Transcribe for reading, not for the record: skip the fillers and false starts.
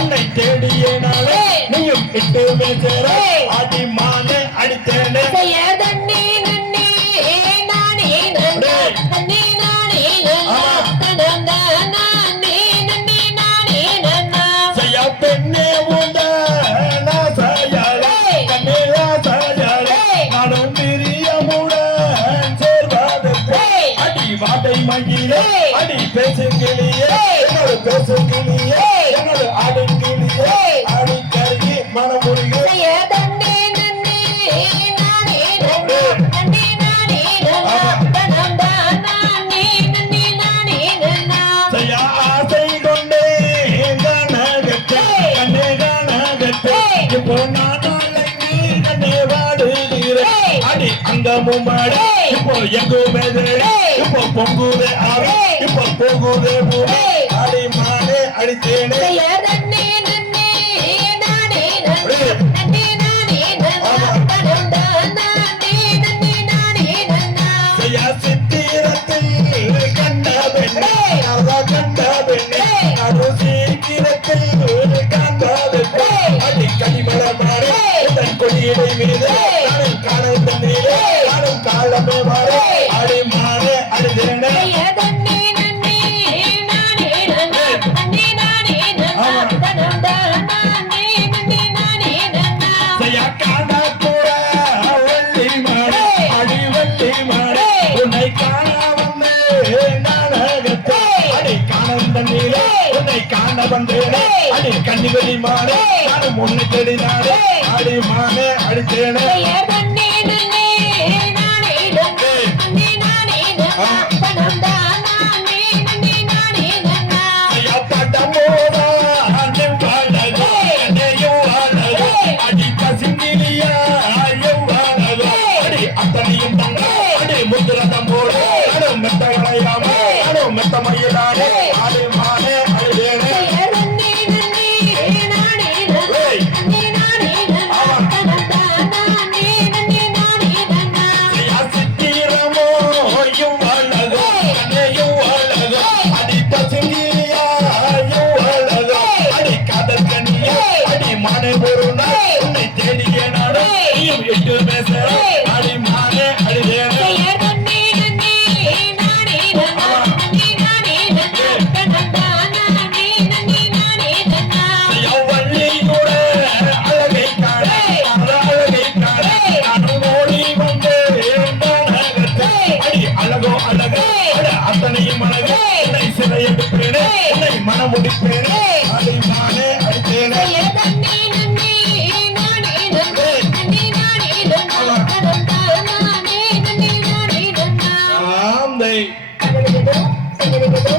என்னை தேடியே நாளே நீயும் இட்டு மேசேர அடி மானே அடித்தேனே தண்ணி நன்னி நானே நன்னி நானே நானே நன்னி நானே நன்னா செய்ய பெண்ணே உண்ட வாட்டை மங்கிலே அடி பேசுகிளியே என்னோட பேசுகிளியே என்னோட ஆடுகிளியே அடி கருகி மனமுடியே தண்ணி நன்னி நானே நன்னி நானே நானே நன்னி நானே நன்னா செய்ய ஆசை கொண்டே கனகத்தே கண்ணே கனகத்தே இப்போ நானாலை நீ கண்ணே வாடுகிறேன் அடி அங்கமும் மாடு இப்போ எங்குமே இப்போ பொங்குதே ஆறு இப்போ போகுதே பூமி அடி மானே அடித்தேனே தண்ணி நன்னி நானே நன்னி நானே நன்னி நானே நன்னா செய்ய சித்திரத்தில் கண்ட பெண்ணே அவ கண்ட பெண்ணே அது சீக்கிரத்தில் கண்ட பெண்ணே அடி கனிமல மாறே தன் கொடியிடை மீது நானும் காணல் தண்ணீரே நானும் காலமே மாறே அடி மானே அடித்தேனே தண்ணி நன்னி நானே நன்னி நானே நன்னி நானே நன்னா செய்ய காண கூட வள்ளி மாறே அடி வள்ளி மாறே உன்னை காண வந்தே நாடகத்தே அடி காணந்த நீரே உன்னை காண வந்தேனே அடி கண்ணிவெளி மாறே நானும் உன்னை தேடினாரே அடி மானே அடித்தேனே தண்ணி நன்னி நானே நன்னி நானே நன்னா செய்ய பட்டம் போதா வாழதோ என்னையும் வாழதோ அடி பசுங்கிலியா வாழதோ அடி அத்தனையும் தங்க அடி முத்துரதம் போடு நானும் மெத்த வளையாம நானும் மெத்த மயிலானே அடி மானே அடிதேனே தண்ணி நன்னி நானே நன்னி நானே நானே நன்னா செய்ய சித்திரமோ வாழதோ கண்ணையும் வாழதோ அடி பசுங்கிலியா வாழதோ அடி காதல் கனியா அடி மானே ஒரு நாள் உன்னை தேடிய நாடும் நீயும் எட்டு பேசுற அடி மானே அடிதேனே தண்ணி நன்னி நானே நன்னி நானே நானே நன்னா வள்ளி கூட அழகை காண அழகை காண அனுமோடி வந்து அடி அழகோ அழகு அத்தனையும் அழகு உன்னை சிலை எடுப்பேனே உன்னை மனமுடிப்பேனே அடி மானே அடித்தேனே தண்ணி நன்னி நானே நன்னி நானே நன்னி நானே நன்னா ஆந்தை சங்கரிகதோ